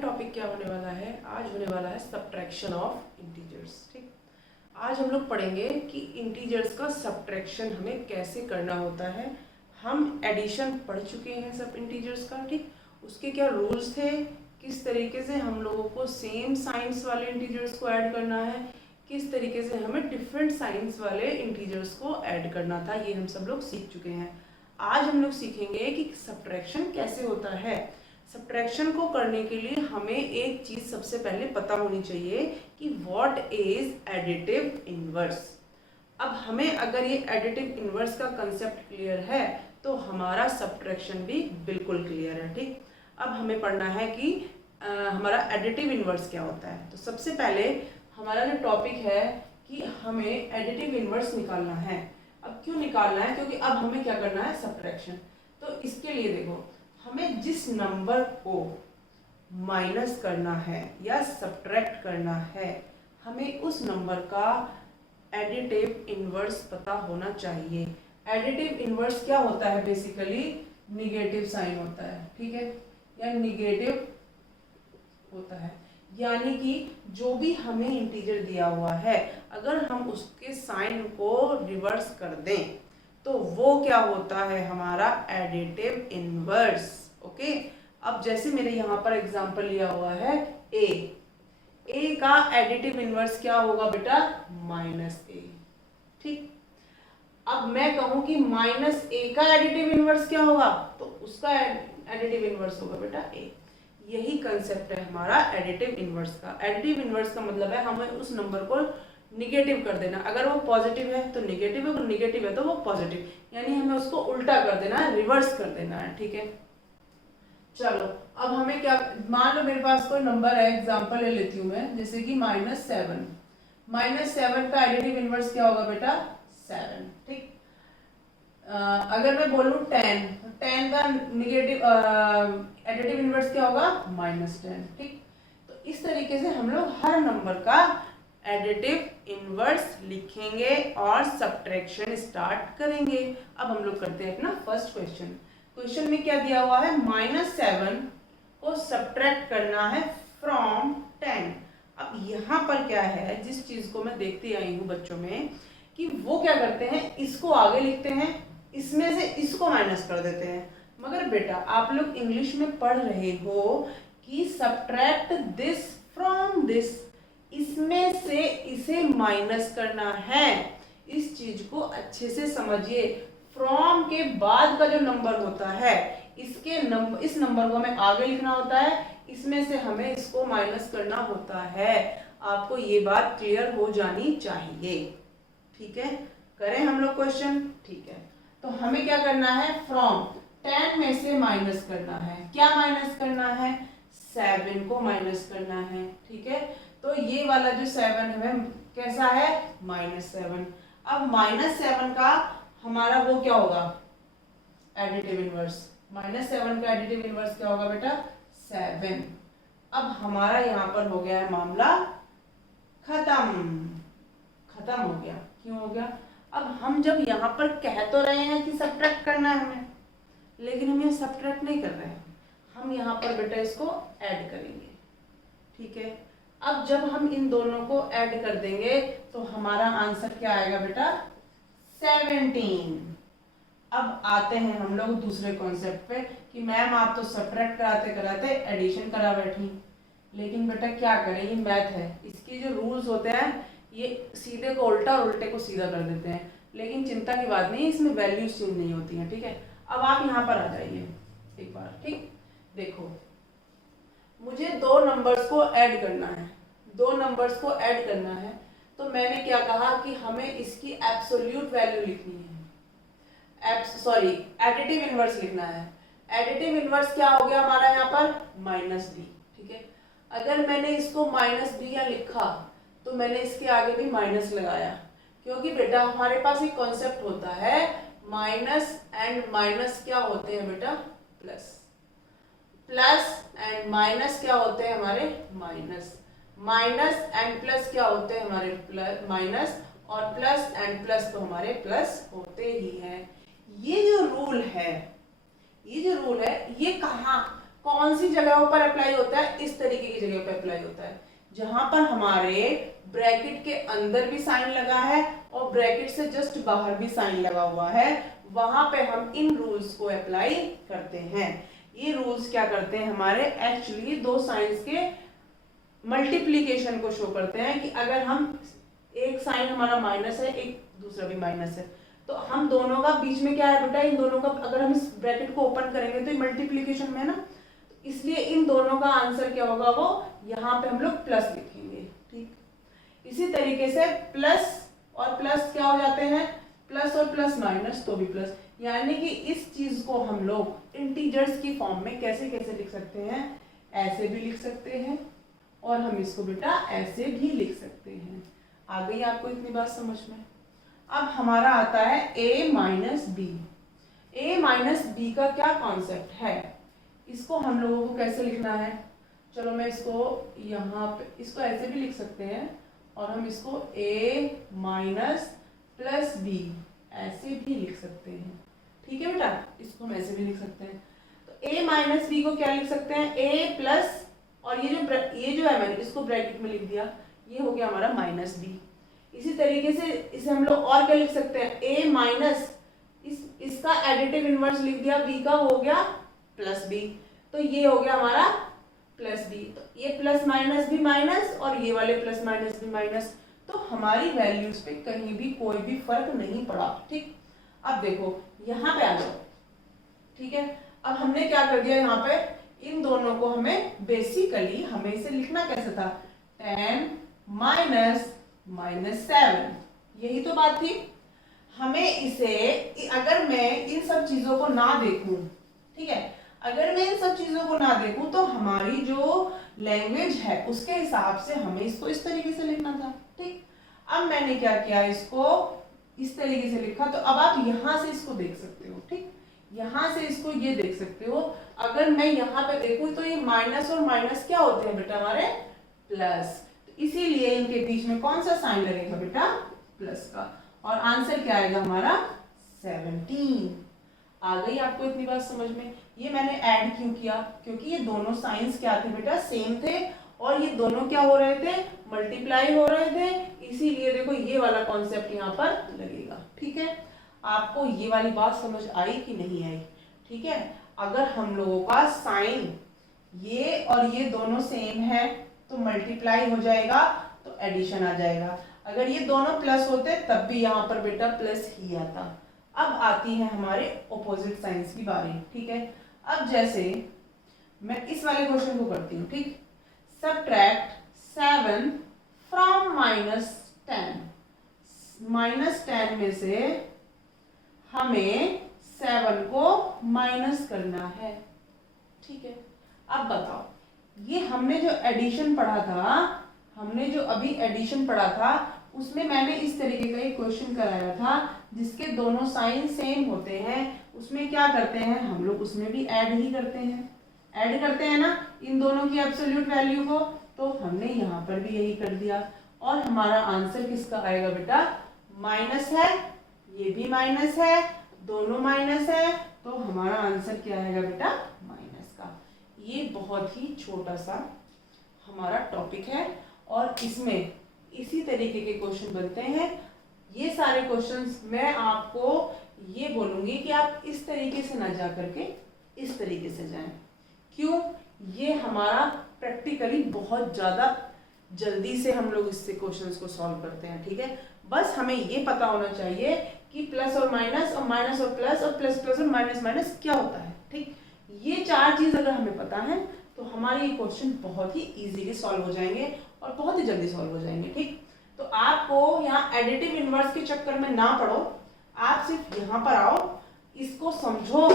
Topic क्या होने वाला है? आज होने वाला है सब्ट्रैक्शन ऑफ इंटीजर्स। ठीक, आज हम लोग पढ़ेंगे कि इंटीजर्स का सब्ट्रैक्शन हमें कैसे करना होता है। हम एडिशन पढ़ चुके हैं सब इंटीजर्स का। ठीक, उसके क्या रूल्स थे, किस तरीके से हम लोगों को सेम साइंस वाले इंटीजर्स को ऐड करना है, किस तरीके से हमें डिफरेंट साइंस वाले इंटीजर्स को ऐड करना था, ये हम सब लोग सीख चुके हैं। आज हम लोग सीखेंगे कि सब्ट्रैक्शन कैसे होता है। सब्ट्रैक्शन को करने के लिए हमें एक चीज़ सबसे पहले पता होनी चाहिए कि व्हाट इज एडिटिव इनवर्स। अब हमें अगर ये एडिटिव इनवर्स का कंसेप्ट क्लियर है तो हमारा सब्ट्रैक्शन भी बिल्कुल क्लियर है। ठीक, अब हमें पढ़ना है कि हमारा एडिटिव इनवर्स क्या होता है। तो सबसे पहले हमारा जो टॉपिक है कि हमें एडिटिव इनवर्स निकालना है। अब क्यों निकालना है? क्योंकि अब हमें क्या करना है, सब्ट्रैक्शन। तो इसके लिए देखो, हमें जिस नंबर को माइनस करना है या सब्ट्रैक्ट करना है, हमें उस नंबर का एडिटिव इनवर्स पता होना चाहिए। एडिटिव इनवर्स क्या होता है? बेसिकली निगेटिव साइन होता है। ठीक है, या निगेटिव होता है, यानी कि जो भी हमें इंटीजर दिया हुआ है अगर हम उसके साइन को रिवर्स कर दें तो वो क्या होता है, हमारा एडिटिव इनवर्स। ओके, अब जैसे मेरे यहाँ पर एग्जांपल लिया हुआ है ए का एडिटिव इनवर्स क्या होगा बेटा? -a। ठीक, अब मैं कहूँ कि -a का एडिटिव इनवर्स क्या होगा, तो उसका एडिटिव इनवर्स होगा बेटा a। यही कंसेप्ट है हमारा एडिटिव इनवर्स का। एडिटिव इनवर्स का मतलब है हमें उस नंबर को निगेटिव कर देना। अगर वो पॉजिटिव है तो निगेटिव है, अगर निगेटिव है तो वो पॉजिटिव, यानी हमें उसको उल्टा कर देना है, रिवर्स कर देना है। ठीक है, चलो अब हमें क्या, मान लो मेरे पास कोई नंबर है, एग्जांपल ले लेती हूँ मैं, जैसे कि -7। -7 का एडिटिव इनवर्स क्या होगा बेटा? 7। ठीक, अगर मैं बोलूँ 10, तो 10 का निगेटिव एडिटिव इनवर्स क्या होगा? -10। ठीक, तो इस तरीके से हम लोग हर नंबर का एडिटिव इनवर्स लिखेंगे और सब्ट्रैक्शन स्टार्ट करेंगे। अब हम लोग करते हैं अपना फर्स्ट क्वेश्चन। क्वेश्चन में क्या दिया हुआ है? -7 को सब्ट्रैक्ट करना है फ्रॉम 10। अब यहाँ पर क्या है, जिस चीज को मैं देखती आई हूँ बच्चों में कि वो क्या करते हैं, इसको आगे लिखते हैं, इसमें से इसको माइनस कर देते हैं। मगर बेटा आप लोग इंग्लिश में पढ़ रहे हो कि सब्ट्रैक्ट दिस फ्रॉम दिस, इसमें से इसे माइनस करना है। इस चीज को अच्छे से समझिए। फ्रॉम के बाद का जो नंबर होता है, इस नंबर को हमें आगे लिखना होता है, इसमें से हमें इसको माइनस करना होता है। आपको ये बात क्लियर हो जानी चाहिए। ठीक है, करें हम लोग क्वेश्चन। ठीक है, तो हमें क्या करना है, फ्रॉम 10 में से माइनस करना है। क्या माइनस करना है? 7 को माइनस करना है। ठीक है, तो ये वाला जो 7 है कैसा है? -7। अब -7 का हमारा वो क्या होगा? Additive inverse. -7 का एडिटिव इनवर्स क्या होगा बेटा? 7। अब हमारा यहाँ पर हो गया है मामला खत्म हो गया। क्यों हो गया? अब हम जब यहाँ पर कह तो रहे हैं कि सब्ट्रैक्ट करना है हमें, लेकिन हम ये सब्ट्रैक्ट नहीं कर रहे हैं, हम यहाँ पर बेटा इसको ऐड करेंगे। ठीक है, अब जब हम इन दोनों को ऐड कर देंगे तो हमारा आंसर क्या आएगा बेटा? 17। अब आते हैं हम लोग दूसरे कॉन्सेप्ट पे कि मैम आप तो सब्ट्रैक्ट कराते कराते एडिशन करा बैठी, लेकिन बेटा क्या करें, ये मैथ है, इसके जो रूल्स होते हैं ये सीधे को उल्टा और उल्टे को सीधा कर देते हैं। लेकिन चिंता की बात नहीं है, इसमें वैल्यूज चेंज नहीं होती हैं। ठीक है, अब आप यहाँ पर आ जाइए एक बार। ठीक, देखो मुझे दो नंबर्स को ऐड करना है, तो मैंने क्या कहा कि हमें इसकी एब्सोल्यूट वैल्यू लिखनी है, एडिटिव इनवर्स लिखना है। एडिटिव इनवर्स क्या हो गया हमारा यहाँ पर? -b। ठीक है, अगर मैंने इसको -b या लिखा तो मैंने इसके आगे भी माइनस लगाया, क्योंकि बेटा हमारे पास एक कॉन्सेप्ट होता है माइनस एंड माइनस क्या होते हैं बेटा? प्लस एंड माइनस क्या होते हैं हमारे? माइनस एंड प्लस क्या होते हैं हमारे? माइनस, और प्लस एंड प्लस तो हमारे प्लस होते ही हैं। ये जो रूल है ये कहाँ कौन सी जगहों पर अप्लाई होता है? इस तरीके की जगह पर अप्लाई होता है जहां पर हमारे ब्रैकेट के अंदर भी साइन लगा है और ब्रैकेट से जस्ट बाहर भी साइन लगा हुआ है, वहां पे हम इन रूल्स को अप्लाई करते हैं। ये रूल्स क्या करते हैं? हमारे एक्चुअली दो साइंस के मल्टीप्लीकेशन को शो करते हैं कि अगर हम एक साइन हमारा माइनस है, एक दूसरा भी माइनस है, तो हम दोनों का बीच में क्या है बेटा? इन दोनों का अगर हम इस ब्रैकेट को ओपन करेंगे तो ये मल्टीप्लीकेशन में है ना, तो इसलिए इन दोनों का आंसर क्या होगा? वो यहाँ पे हम लोग प्लस लिखेंगे। ठीक, इसी तरीके से प्लस और प्लस क्या हो जाते हैं? प्लस और प्लस माइनस तो भी प्लस, यानी कि इस चीज को हम लोग इंटीजर्स की फॉर्म में कैसे कैसे लिख सकते हैं? ऐसे भी लिख सकते हैं और हम इसको बेटा ऐसे भी लिख सकते हैं। आ गई आपको इतनी बात समझ में? अब हमारा आता है a minus B. A minus B का क्या कॉन्सेप्ट है? इसको हम लोगों को कैसे लिखना है? चलो मैं इसको यहाँ पे इसको ऐसे भी लिख सकते हैं और हम इसको a माइनस प्लस बी ऐसे भी लिख सकते हैं। ठीक है बेटा, इसको हम ऐसे भी लिख सकते हैं। तो a माइनस बी को क्या लिख सकते हैं? a प्लस, और ये जो है मैंने इसको ब्रैकेट में लिख दिया, ये हो गया हमारा माइनस बी। इसी तरीके से इसे हम लोग और क्या लिख सकते हैं? a माइनस इसका एडिटिव इनवर्स लिख दिया, b का हो गया प्लस बी, तो ये हो गया हमारा प्लस बी। तो ये प्लस माइनस भी माइनस और ये वाले प्लस माइनस भी माइनस, तो हमारी वैल्यूज पे कहीं भी कोई भी फर्क नहीं पड़ा। ठीक, अब देखो यहाँ पे आ जाओ। ठीक है, अब हमने क्या कर दिया? यहाँ पे इन दोनों को हमें बेसिकली हमें इसे लिखना कैसे था? 10 माइनस माइनस 7, यही तो बात थी। हमें इसे, अगर मैं इन सब चीजों को ना देखूं, ठीक है, अगर मैं इन सब चीजों को ना देखूं तो हमारी जो लैंग्वेज है उसके हिसाब से हमें इसको इस तरीके से लिखना था। ठीक, अब मैंने क्या किया? इसको इस तरीके से लिखा, तो अब आप यहां से इसको देख सकते हो। ठीक, यहां से इसको ये देख सकते हो। अगर मैं यहाँ पे देखूं तो ये माइनस और माइनस क्या होते हैं बेटा? हमारे प्लस, तो इसीलिए इनके बीच में कौन सा साइन लगेगा बेटा? प्लस का, और आंसर क्या आएगा हमारा? 17। आ गई आपको इतनी बात समझ में? ये मैंने ऐड क्यों किया? क्योंकि ये दोनों साइंस क्या थे बेटा? सेम थे, और ये दोनों क्या हो रहे थे? मल्टीप्लाई हो रहे थे, इसीलिए देखो ये वाला कॉन्सेप्ट यहाँ पर लगेगा। ठीक है, आपको ये वाली बात समझ आई कि नहीं आई? ठीक है, अगर हम लोगों का साइन ये और ये दोनों सेम है तो मल्टीप्लाई हो जाएगा, तो एडिशन आ जाएगा। अगर ये दोनों प्लस होते तब भी यहाँ पर बेटा प्लस ही आता। अब आती है हमारे ऑपोजिट साइंस की बारी। ठीक है, अब जैसे मैं इस वाले क्वेश्चन को करती हूँ। ठीक, सबट्रैक्ट 7 फ्रॉम -10। -10 में से हमें 7 को माइनस करना है। ठीक है, अब बताओ, ये हमने जो एडिशन पढ़ा था, हमने जो अभी एडिशन पढ़ा था, उसमें मैंने इस तरीके का एक क्वेश्चन कराया था जिसके दोनों साइन सेम होते हैं। उसमें क्या करते हैं हम लोग? उसमें भी ऐड ही करते हैं, ऐड करते हैं ना इन दोनों की एब्सोल्यूट वैल्यू को। तो हमने यहाँ पर भी यही कर दिया, और हमारा आंसर किसका आएगा बेटा? माइनस है, ये भी माइनस है, दोनों माइनस है, तो हमारा आंसर क्या आएगा बेटा? माइनस का। ये बहुत ही छोटा सा हमारा टॉपिक है, और इसमें इसी तरीके के क्वेश्चन बनते हैं। ये सारे क्वेश्चंस मैं आपको ये बोलूंगी कि आप इस तरीके से ना जा करके इस तरीके से जाएं। क्यों? ये हमारा प्रैक्टिकली बहुत ज़्यादा जल्दी से हम लोग इससे क्वेश्चंस को सॉल्व करते हैं। ठीक है, बस हमें ये पता होना चाहिए कि प्लस और माइनस और प्लस और माइनस माइनस क्या होता है। ठीक, ये चार चीज़ अगर हमें पता है तो हमारे ये क्वेश्चन बहुत ही इजीली सॉल्व हो जाएंगे और बहुत ही जल्दी सॉल्व हो जाएंगे। ठीक, तो आपको यहाँ एडिटिव इनवर्स के चक्कर में ना पड़ो, आप सिर्फ यहाँ पर आओ, इसको समझो,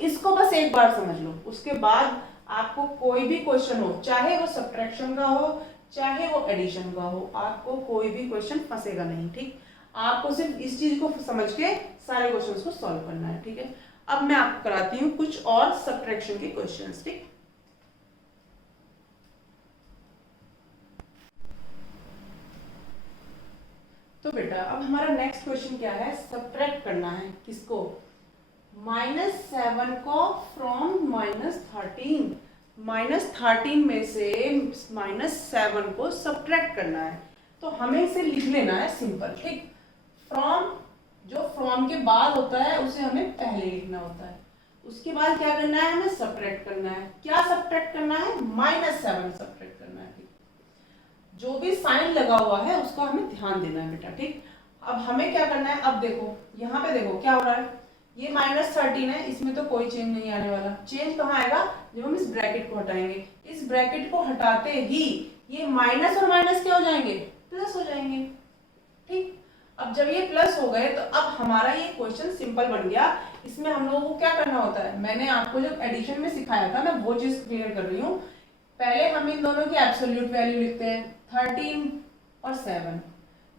इसको बस एक बार समझ लो, उसके बाद आपको कोई भी क्वेश्चन हो, चाहे वो सब्ट्रैक्शन का हो चाहे वो एडिशन का हो, आपको कोई भी क्वेश्चन फंसेगा नहीं। ठीक, आपको सिर्फ इस चीज को समझ के सारे क्वेश्चंस को सॉल्व करना है। ठीक है, अब मैं आपको कराती हूँ कुछ और सब्ट्रैक्शन के क्वेश्चंस। ठीक, तो बेटा अब हमारा नेक्स्ट क्वेश्चन क्या है? सब्ट्रैक्ट करना है किसको? -7 को फ्रॉम -13, -13 में से -7 को सब्ट्रैक्ट करना है। तो हमें इसे लिख लेना है सिंपल, ठीक। फ्रॉम, जो फ्रॉम के बाद होता है उसे हमें पहले लिखना होता है। उसके बाद क्या करना है, हमें सब्ट्रैक्ट करना है। क्या सब्ट्रैक्ट करना है, -7 सब्ट्रैक्ट करना है, ठीक। जो भी साइन लगा हुआ है उसका हमें ध्यान देना है बेटा, ठीक। अब हमें क्या करना है, अब देखो यहाँ पे देखो क्या हो रहा है, ये -13 है, इसमें तो कोई चेंज नहीं आने वाला। चेंज कहाँ आएगा, जब हम इस ब्रैकेट को हटाएंगे। इस ब्रैकेट को हटाते ही ये माइनस और माइनस क्या हो जाएंगे, प्लस हो जाएंगे, ठीक। अब जब ये प्लस हो गए तो अब हमारा ये क्वेश्चन सिंपल बन गया। इसमें हम लोगों को क्या करना होता है, मैंने आपको जब एडिशन में सिखाया था मैं वो चीज क्लियर कर रही हूँ। पहले हम इन दोनों की एब्सोल्यूट वैल्यू लिखते हैं, 13 और 7।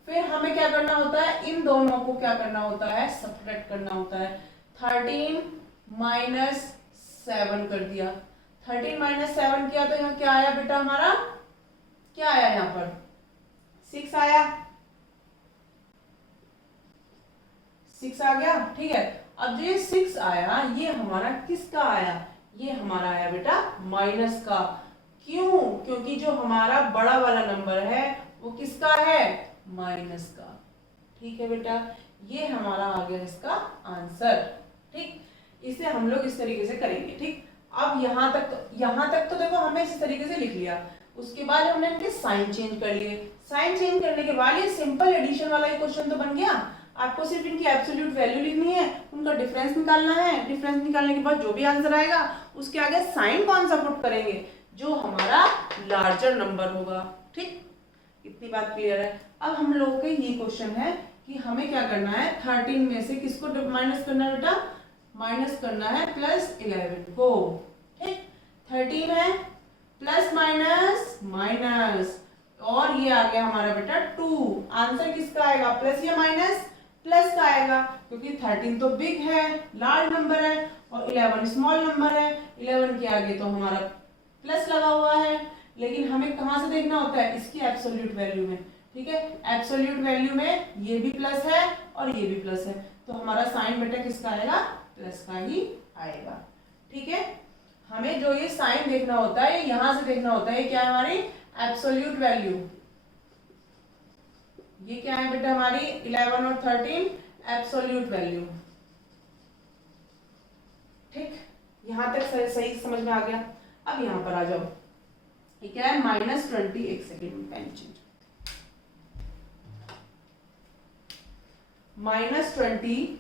फिर हमें क्या करना होता है, इन दोनों को क्या करना होता है, सब्ट्रैक्ट करना होता है। 13 -7 कर दिया, 13 - 7 किया तो यहाँ क्या आया बेटा, हमारा क्या आया, यहाँ पर 6 आया, 6 आ गया, ठीक है। अब जो ये 6 आया ये हमारा किसका आया, ये हमारा आया बेटा माइनस का। क्यों, क्योंकि जो हमारा बड़ा वाला नंबर है वो किसका है, माइनस का, ठीक है बेटा। ये हमारा आ गया इसका आंसर, ठीक। इसे हम लोग इस तरीके से करेंगे, ठीक। अब यहाँ तक तो देखो हमने इस तरीके से लिख लिया। उसके बाद हमने इनके साइन चेंज कर लिए। साइन चेंज करने के बाद ये सिंपल एडिशन वाला ही क्वेश्चन तो बन गया। आपको सिर्फ इनकी एब्सोल्यूट वैल्यू लिखनी है, उनका डिफरेंस निकालना है। डिफरेंस निकालने के बाद जो भी आंसर आएगा उसके आगे साइन कौन सा पुट करेंगे, जो हमारा लार्जर नंबर होगा, ठीक। इतनी बात क्लियर है। अब हम लोगों के ये क्वेश्चन है कि हमें क्या करना है, 13 में से किसको माइनस करना है बेटा, माइनस करना है +11 को, ठीक। 13 है, प्लस माइनस माइनस, और ये आ गया हमारा बेटा 2। आंसर किसका आएगा, प्लस या माइनस, प्लस का आएगा, क्योंकि 13 तो बिग है, लार्ज नंबर है, और 11 स्मॉल नंबर है। 11 के आगे तो हमारा प्लस लगा हुआ है, लेकिन हमें कहाँ से देखना होता है, इसकी एब्सोल्यूट वैल्यू में, ठीक है। एब्सोल्यूट वैल्यू में ये भी प्लस है और ये भी प्लस है, तो हमारा साइन बेटा किसका आएगा, प्लस का ही आएगा, ठीक है। हमें जो ये साइन देखना होता है यहां से देखना होता है, क्या है हमारी एब्सोल्यूट वैल्यू। ये क्या है बेटा हमारी 11 और 13 एब्सोल्यूट वैल्यू, ठीक। यहां तक सही समझ में आ गया। अब यहां पर आ जाओ, ये क्या है -20, एक सेकेंड में पेन चेंज, -20,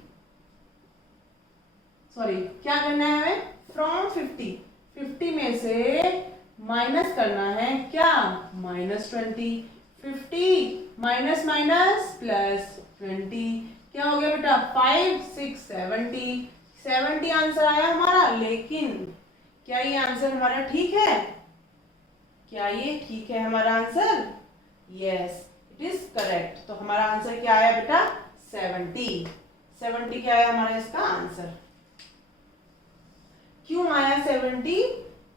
सॉरी क्या करना है हमें, फ्रॉम 50 में से माइनस करना है क्या, -20। 50 माइनस माइनस प्लस 20 क्या हो गया बेटा, 5 6 70 आंसर आया हमारा। लेकिन क्या ये आंसर हमारा ठीक है, क्या ये ठीक है हमारा answer, yes it is correct. तो हमारा आंसर क्या आया बेटा, 70 क्या आया हमारा इसका आंसर। क्यों आया 70,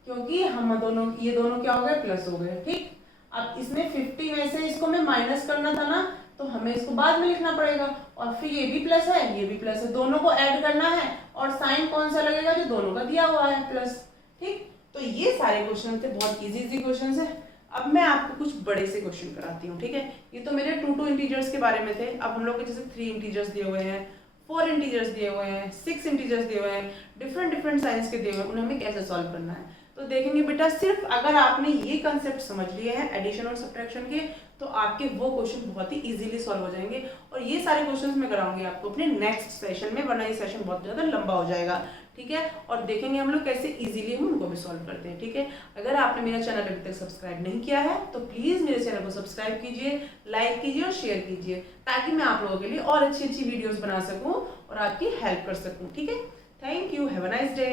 क्योंकि हम दोनों, ये दोनों क्या हो गए, प्लस हो गए, ठीक। अब इसमें 50 में से इसको हमें माइनस करना था ना, तो हमें इसको बाद में लिखना पड़ेगा, और फिर ये भी प्लस है ये भी प्लस है, दोनों को ऐड करना है, और साइन कौन सा लगेगा, जो दोनों का दिया हुआ है प्लस, ठीक। तो ये सारे क्वेश्चन थे, बहुत इजी क्वेश्चन है। अब मैं आपको कुछ बड़े से क्वेश्चन कराती हूँ, ठीक है। ये तो मेरे 2 इंटीजर्स के बारे में थे। अब हम लोग के जैसे 3 इंटीजर्स दिए हुए हैं, 4 इंटीजर्स दिए हुए हैं, 6 इंटीजर्स दिए हुए हैं, डिफरेंट साइंस के दिए हुए हैं, उन्हें हमें कैसे सॉल्व करना है। तो देखेंगे बेटा, सिर्फ अगर आपने ये कंसेप्ट समझ लिए हैं एडिशन और सब्ट्रैक्शन के, तो आपके वो क्वेश्चन बहुत ही इजीली सॉल्व हो जाएंगे। और ये सारे क्वेश्चंस मैं कराऊंगी आपको अपने नेक्स्ट सेशन में, वरना ये सेशन बहुत ज़्यादा लंबा हो जाएगा, ठीक है। और देखेंगे हम लोग कैसे इजीली हम उनको भी सॉल्व करते हैं, ठीक है। अगर आपने मेरा चैनल अभी तक सब्सक्राइब नहीं किया है तो प्लीज़ मेरे चैनल को सब्सक्राइब कीजिए, लाइक कीजिए और शेयर कीजिए, ताकि मैं आप लोगों के लिए और अच्छी वीडियोज़ बना सकूँ और आपकी हेल्प कर सकूँ, ठीक है। Thank you, have a nice day.